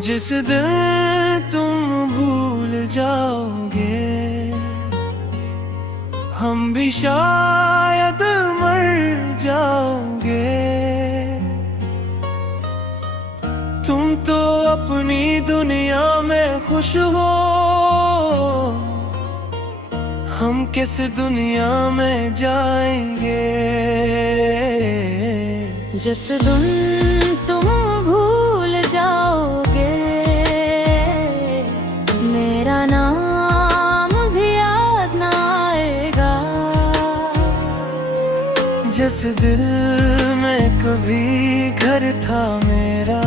जिस दिन तुम भूल जाओगे हम भी शायद मर जाओगे। तुम तो अपनी दुनिया में खुश हो, हम किस दुनिया में जाएंगे। जिस दिन तुम भूल जाओगे मेरा नाम भी याद ना आएगा। जिस दिल में कभी घर था मेरा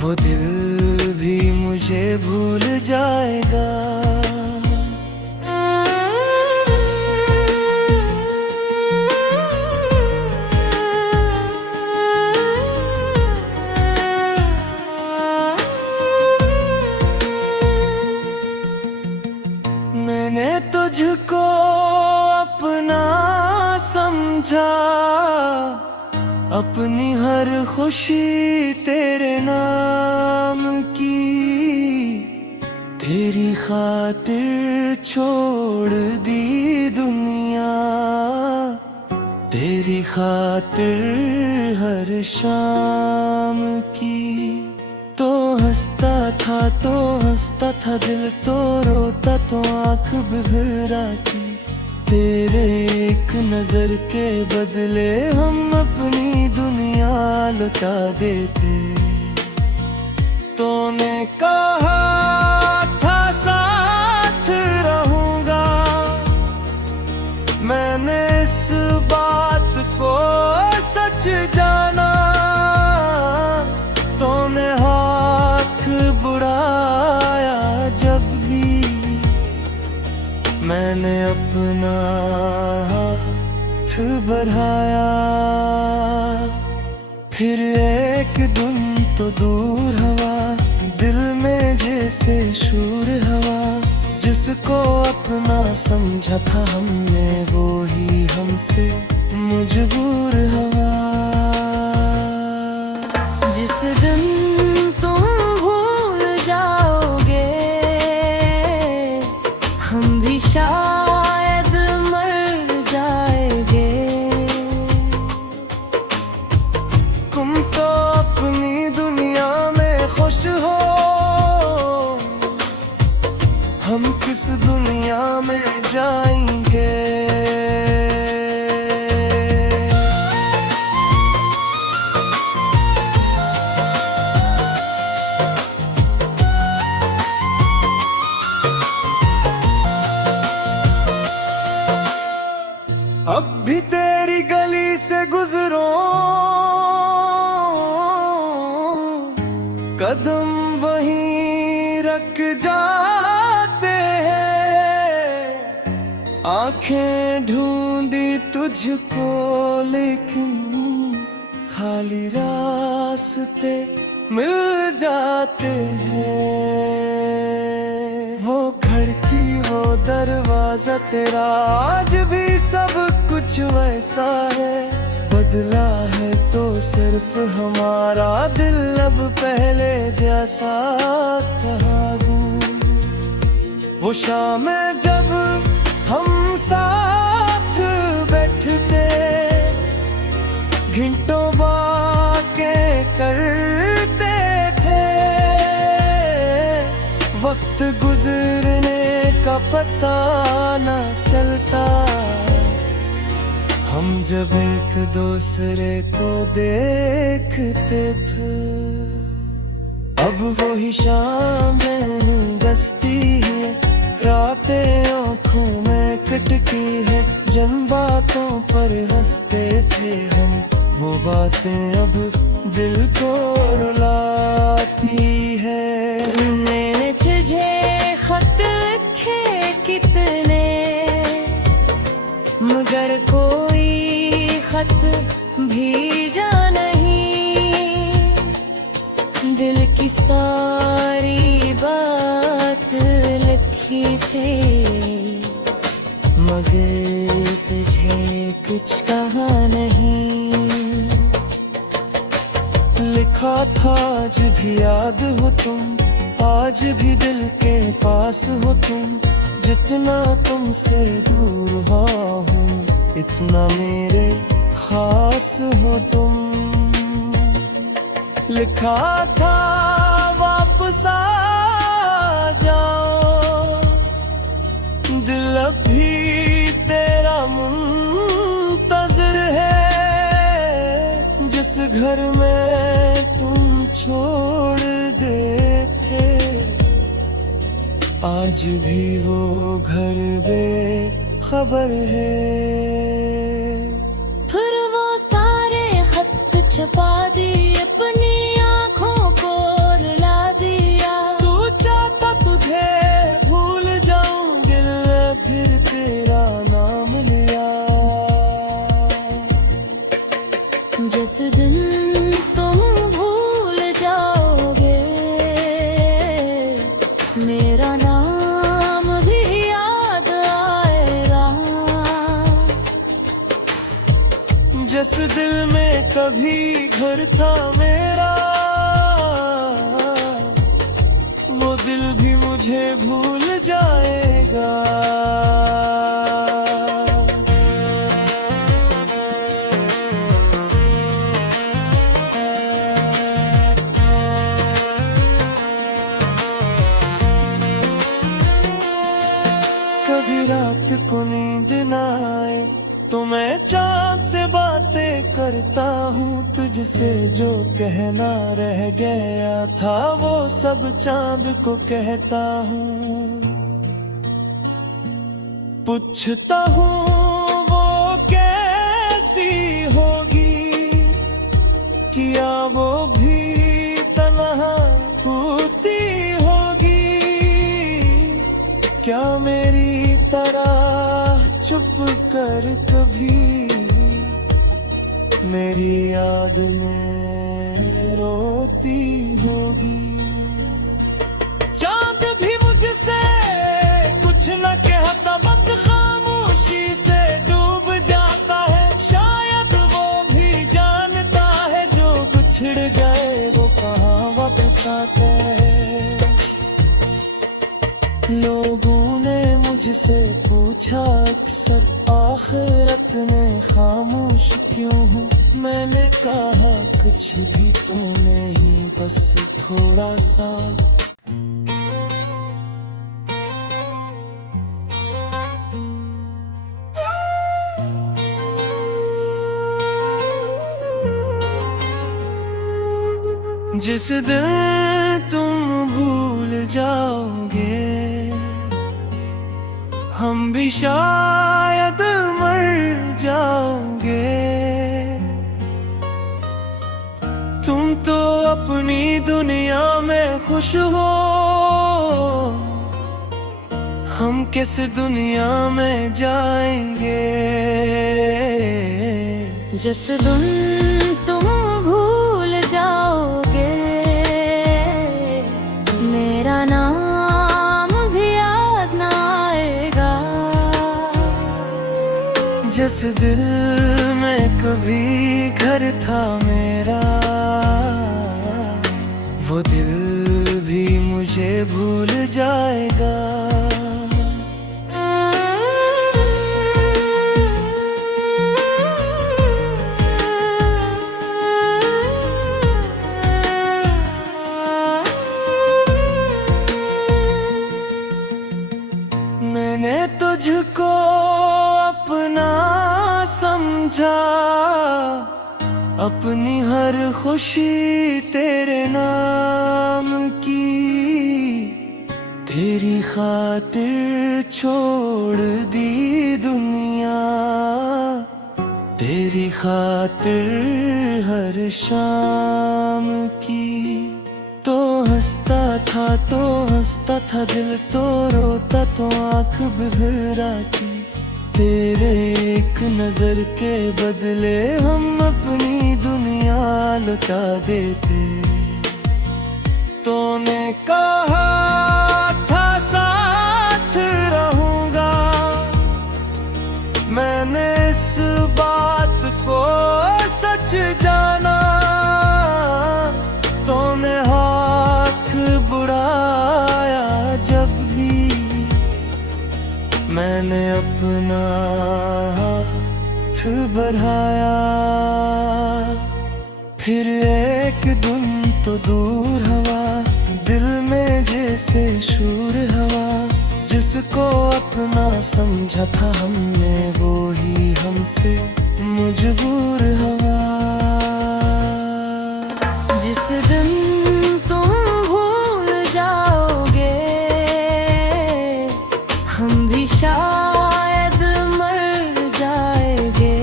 वो दिल भी मुझे भूल जाएगा। मैंने तुझको अपना समझा, अपनी हर खुशी तेरे नाम की। तेरी खातिर छोड़ दी दुनिया, तेरी खातिर हर शाम की। तो हंसता था दिल, तो रोता तो आँख बिभराती। तेरे एक नजर के बदले हम अपनी दुनिया लुटा देते। तूने कहा था साथ रहूंगा, मैंने इस बात को सच जाना। तूने हाथ बुढ़ाया जब भी मैंने अपना हाथ बढ़ाया। फिर एक दिन तो दूर हवा, दिल में जैसे शूर हवा। जिसको अपना समझा था हमने वो ही हमसे मजबूर हवा। जिस दिन तुम भूल जाओगे हम भी शायद मर जाएंगे। तुम तो अपनी दुनिया में खुश हो, हम किस दुनिया में जाएंगे। अब भी तेरी गली से गुजरो, कदम वहीं रख जाते हैं। आंखें ढूंढी तुझको लेकिन खाली रास्ते मिल जाते हैं। वो खिड़की वो दरवाजा तेरा आज भी सब कुछ वैसा है। बदला है तो सिर्फ हमारा दिल, अब पहले जैसा कहा हूँ। वो शाम जब हम साथ बैठते घंटों बातें करते थे। वक्त गुजरने का पता न चलता, हम जब एक दूसरे को देखते थे। अब वही शाम है जस्ती है, रातें आँखों में कटती है। जिन बातों पर हंसते थे हम वो बातें अब दिल को रुलाती है। मैंने तुझे खत लिखे कितने, मगर कोई खत भेजा नहीं। दिल की सारी बात लिखी थी मगर तुझे कुछ कहा नहीं। लिखा था आज भी याद हो तुम, आज भी दिल के पास हो तुम। जितना तुमसे दूर हुआ हूँ, इतना मेरे खास हो तुम। लिखा था वापस आ जाओ, दिल अब भी तेरा मुंतज़िर है। जिस घर में तुम छोड़ गए थे, आज भी वो घर बेखबर है। फिर वो सारे खत छपा दिए, अपनी आँखों को रुला दिया। सोचा था तुझे भूल जाऊं, दिल फिर तेरा नाम लिया। जिस दिन तुम भूल जाओगे, मेरा नाम भी याद आएगा। जिस दिल में कभी घर था मेरा, वो दिल भी मुझे भूल जाएगा। कभी रात को नींद न आए तो मैं चांद से बातें करता हूँ। तुझसे जो कहना रह गया था, वो सब चांद को कहता हूँ। पूछता हूँ वो कैसी होगी, किया वो भी तन्हा होती होगी। क्या मेरी तरह चुप कर कभी मेरी याद में रोती होगी। चांद भी मुझसे कुछ न कहता, बस खामोशी से डूब जाता है। शायद वो भी जानता है, जो बिछड़ जाए वो कहाँ वापस आता है। लोगों ने मुझसे पूछा अक्सर, आखिरत में खामोश क्यों हूँ। मैंने कहा कुछ भी तो नहीं, बस थोड़ा सा। जिस दिन तुम भूल जाओगे, हम भी शायद मर जाओगे। तुम तो अपनी दुनिया में खुश हो, हम किस दुनिया में जाएंगे। जिस दिन तुम भूल जाओगे, मेरा नाम भी याद ना आएगा। जिस दिल में कभी घर था मेरा, वो दिल भी मुझे भूल जाएगा। मैंने तुझको अपना समझा, अपनी हर खुशी तेरे नाम की। तेरी खातिर छोड़ दी दुनिया, तेरी खातिर हर शाम की। तो हंसता था दिल, तो रोता तो आँख बिभराती। तेरे एक नजर के बदले हम अपनी दुनिया लुटा देते। तूने कहा था साथ रहूंगा, मैंने इस बात को सच जाना। तूने जैसे शूर हवा, जिसको अपना समझा था हमने, वो ही हमसे मजबूर हवा। जिस दिन तुम भूल जाओगे, हम भी शायद मर जाएंगे।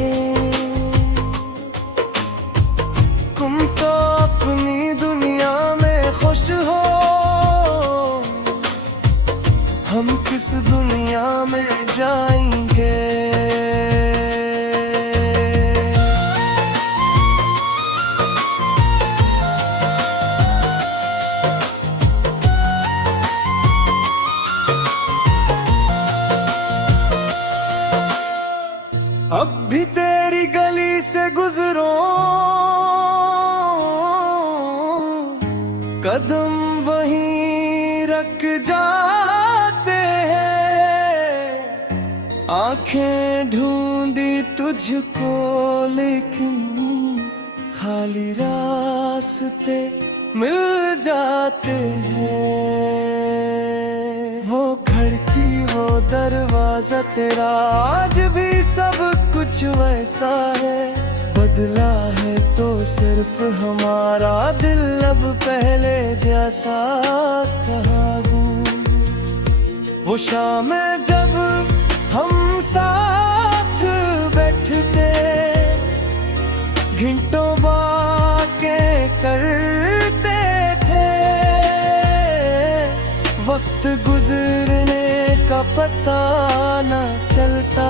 तुम तो अपनी दुनिया में खुश हो, हम किस दुनिया में जाएंगे। अब भी तेरी गली से गुजरो, कदम वहीं रख जाते हैं। आंखें ढूंढी तुझको लेकिन खाली रास्ते मिल जाते हैं। वो खिड़की वो दरवाजा तेरा आज भी सब कुछ वैसा है। बदला है तो सिर्फ हमारा दिल, अब पहले जैसा कहां। वो शाम जब हम साथ बैठते, घंटों बातें करते थे। वक्त गुजरने का पता न चलता,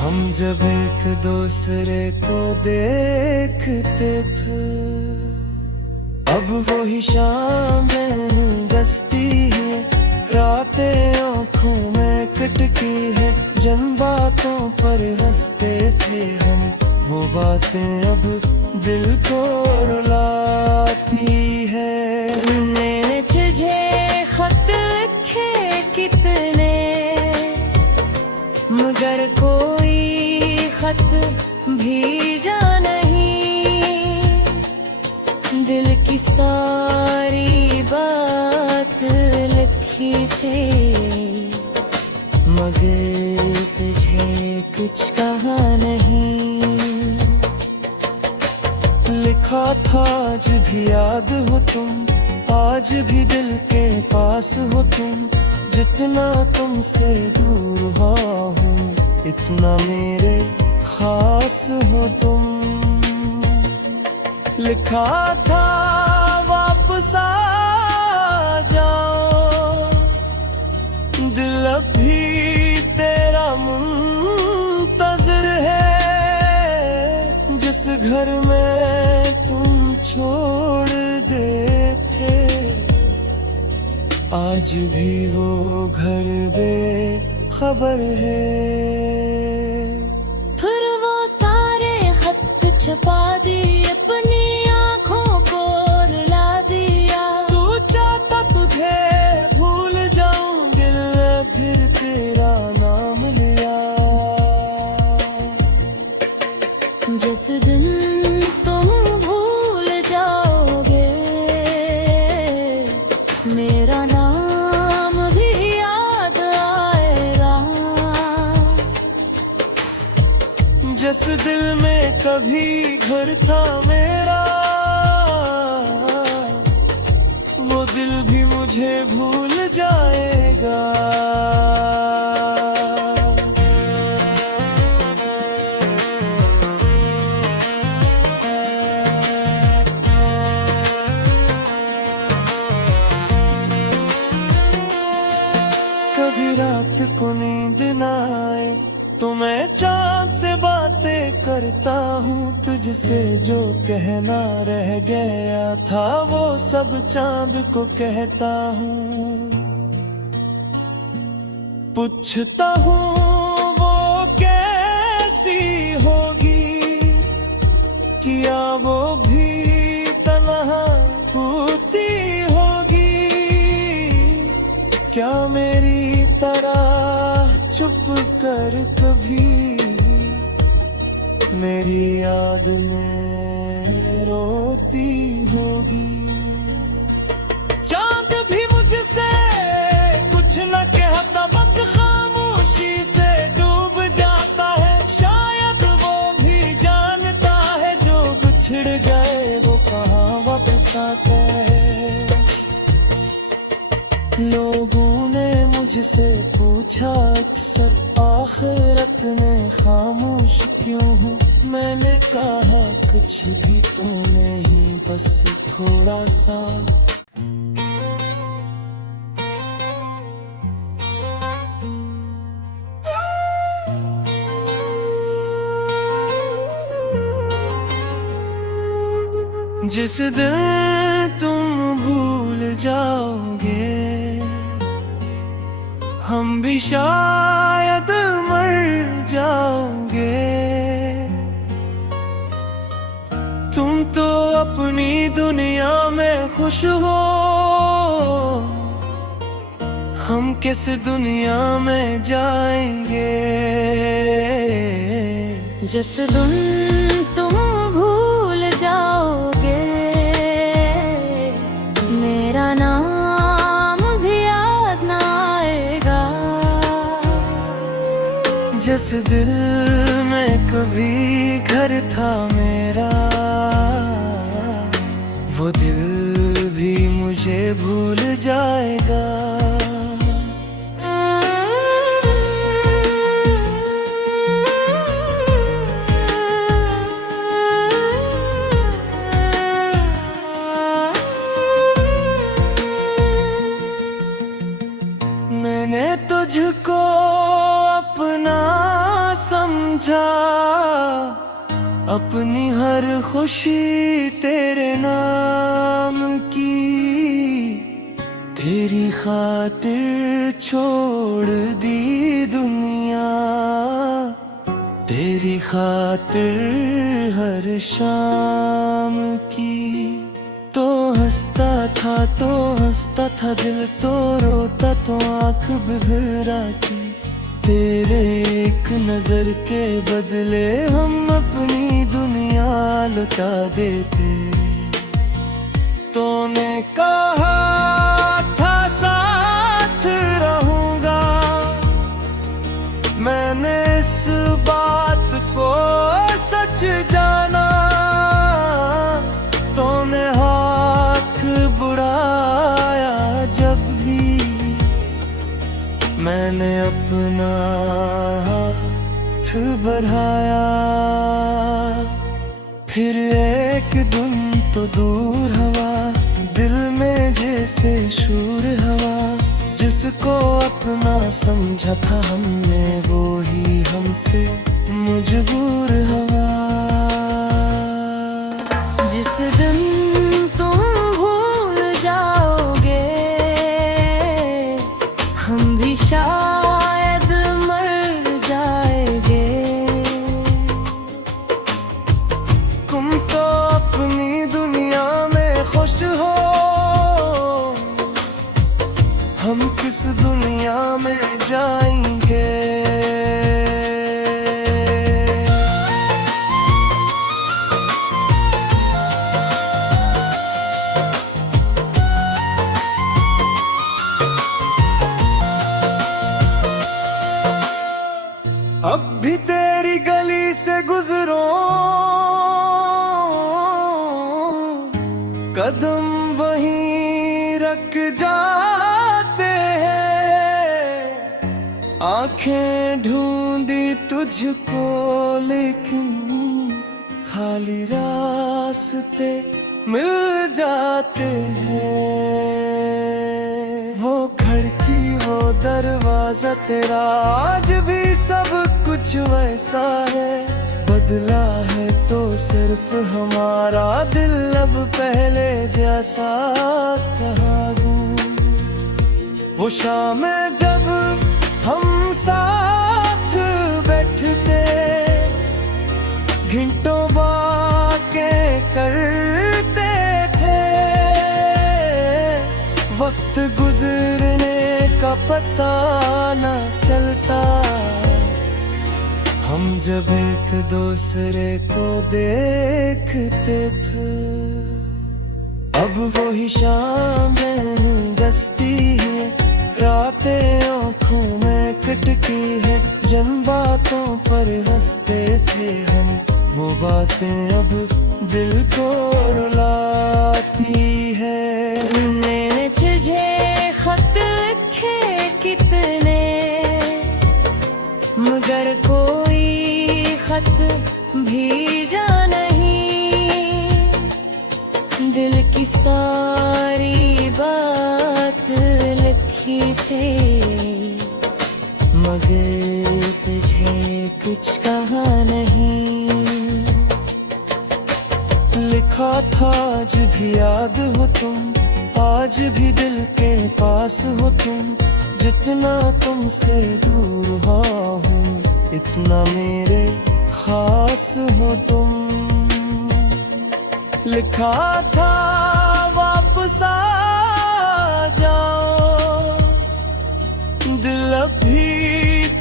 हम जब एक दूसरे को देखते थे। अब वही शाम जस्ती है, रातें आँखों में कटकी है। जिन बातों पर हंसते थे हम, वो बातें अब दिल को रुलाती है। मैंने तुझे खत लिखे कितने, मगर कोई खत भेजा नहीं। दिल की सारी बात लिखी थी, मगर तुझे कुछ कहा नहीं। लिखा था आज भी याद हो तुम, आज भी दिल के पास हो तुम। जितना तुमसे दूर हुआ हूँ, इतना मेरे खास हो तुम। लिखा था वापस आ जाओ, दिल अभी तेरा मुंतज़िर है। जिस घर में तुम छोड़ गए थे, आज भी वो घर बेखबर है। फिर वो सारे खत छपा दिए, अपनी आँखों को रुला दिया। सोचा था तुझे भूल जाऊं, दिल फिर तेरा नाम लिया। जिस दिन तुम भूल जाओगे, मेरा नाम भी याद आएगा। जिस दिल में कभी घर था मेरा, वो दिल भी मुझे भूल जाएगा। कभी रात को नींद न आए तो मैं चांद से बातें करता हूँ। तुझसे जो कहना रह गया था, वो सब चांद को कहता हूँ। पूछता हूँ वो कैसी होगी, क्या वो भी तन्हा होती होगी। क्या मेरी तरह चुप कर कभी मेरी याद में रोती होगी। लोगों ने मुझसे पूछा अक्सर आखिरत में खामोश क्यों हूँ। मैंने कहा कुछ भी तो नहीं, बस थोड़ा सा। जिस दिन तुम भूल जाओगे, हम भी शायद मर जाओगे। तुम तो अपनी दुनिया में खुश हो, हम किस दुनिया में जाएंगे। जिस दिन तुम भूल जाओगे, मेरा नाम भी याद ना आएगा। जिस दिल में कभी घर था मेरा, वो दिल भी मुझे भूल जाएगा। मैंने तुझको अपना समझा, अपनी हर खुशी तेरे नाम की। तेरी खातिर छोड़ दी दुनिया, तेरी खातिर हर शाम की। तो हंसता था दिल, तो रोता तो आँख बिभराती। तेरे एक नजर के बदले हम अपनी दुनिया लुटा देते। तूने कहा था साथ रहूंगा, मैंने इस बात को सच जाना। तूने हाथ बुढ़ाया जब भी, मैंने अपना हाथ बढ़ाया। फिर एक दिन तो दूर हवा, दिल में जैसे शूर हवा। जिसको अपना समझा था हमने, वो ही हमसे मजबूर हवा। जिस दिन तुम भूल जाओगे, हम भी शायद मर जाएंगे। तुम तो अपनी दुनिया में खुश हो, हम किस दुनिया में जाएंगे। अब भी तेरी गली से गुजरो, कदम वहीं रख जाते हैं। आंखें ढूंढी तुझको लेकिन खाली रास्ते मिल जाते हैं। वो खिड़की वो दरवाजा तेरा, आज भी सब कुछ वैसा है। बदला है तो सिर्फ हमारा दिल, अब पहले जैसा कहा हूँ। वो शाम जब हम साथ बैठते, घंटों बातें करते थे। वक्त गुजरने का पता न चलता, हम जब एक दूसरे को देखते थे। अब वही शाम जस्ती है, रातें आँखों में खटकी है। जिन बातों पर हंसते थे हम, वो बातें अब दिल को रुलाती है। मैंने तुझे खत लिखी थी, मगर तुझे कुछ कहा नहीं। लिखा था आज भी याद हो तुम, आज भी दिल के पास हो तुम। जितना तुमसे दूर हूँ इतना मेरे खास हो तुम। लिखा था वापस आ जाओ, दिल अब भी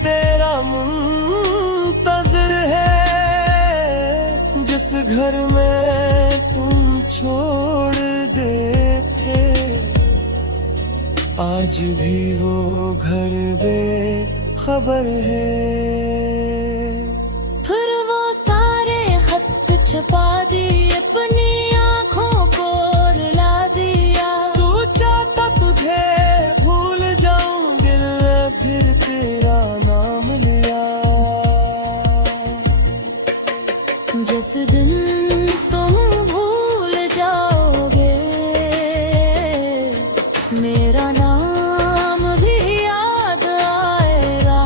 तेरा मुंतज़िर है। जिस घर में तुम छोड़ गए थे आज भी वो घर बेखबर है। फिर वो सारे खत छपा दिए, अपनी आँखों को रुला दिया। सोचा था तुझे भूल जाऊं, दिल फिर तेरा नाम लिया। जिस दिन तुम भूल जाओगे मेरा नाम भी याद आएगा।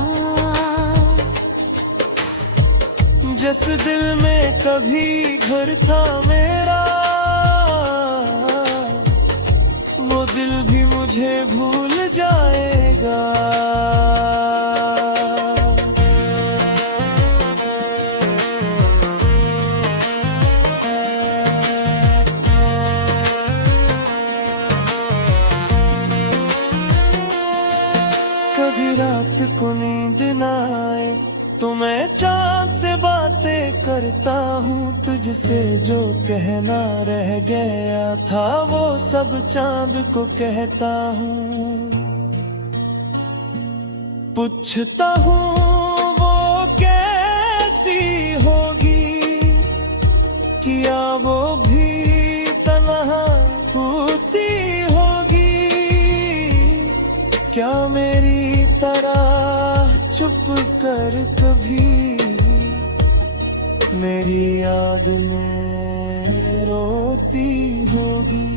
जिस दिल में कभी घर था मेरा वो दिल भी मुझे भूल जाएगा। कभी रात को नींद न आए तो मैं चांद से बातें करता हूँ। तुझसे जो कहना रह गया था वो सब चांद को कहता हूँ। पूछता हूँ वो कैसी होगी, क्या वो भी तन्हा होती होगी। क्या मेरी तरह चुप कर कभी मेरी याद में रोती होगी।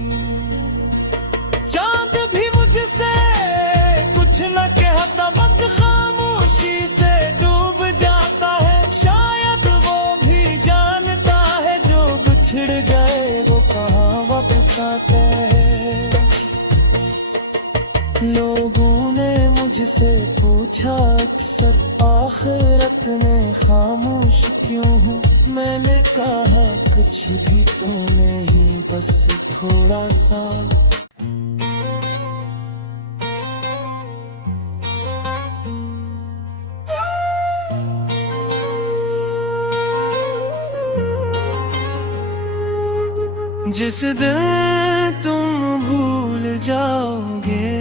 चांद भी मुझसे कुछ न कहता, बस खामोशी से डूब जाता है। शायद वो भी जानता है जो बिछड़ जाए वो कहाँ वापस आता है। लोगों ने मुझसे पूछा अक्सर आखिरत में खामोश क्यों हूँ। मैंने कहा कुछ भी तो नहीं, बस थोड़ा सा। जिस दिन तुम भूल जाओगे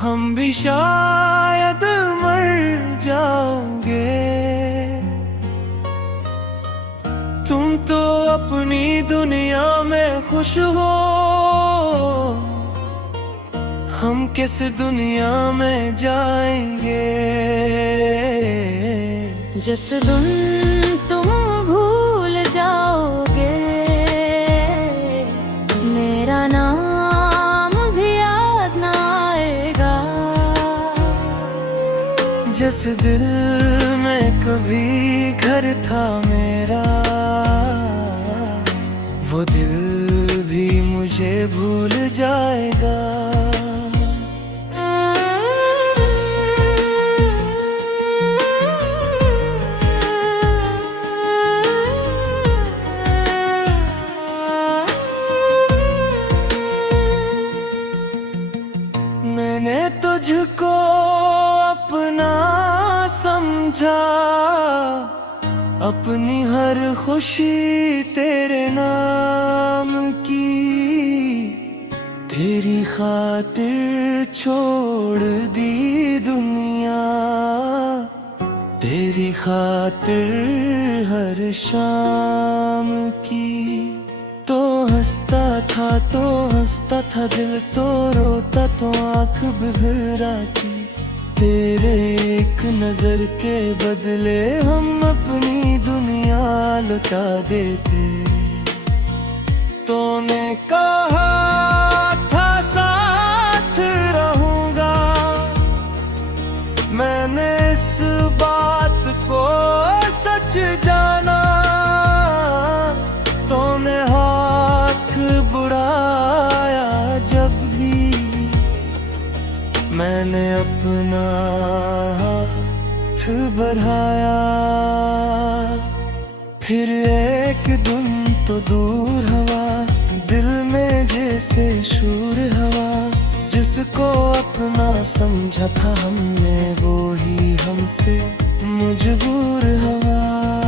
हम भी शायद मर जाओगे। तुम तो अपनी दुनिया में खुश हो, हम किस दुनिया में जाएंगे। जिस दिन तुम भूल जाओगे मेरा नाम भी याद ना आएगा। जिस दिल में कभी घर था मेरा वो दिल भी मुझे भूल जाएगा। मैंने तुझको अपना समझा, अपनी हर खुशी तेरे नाम की। तेरी खातिर छोड़ दी दुनिया, तेरी खातिर हर शाम की। तो हंसता था दिल, तो रोता तो आँख बिभराती। तेरे एक नजर के बदले हम अपनी दुनिया लुटा देते। तूने कहा था बढ़ाया। फिर एक दिन तो दूर हवा, दिल में जैसे शूर हवा, जिसको अपना समझा था हमने वो ही हमसे मजबूर हवा।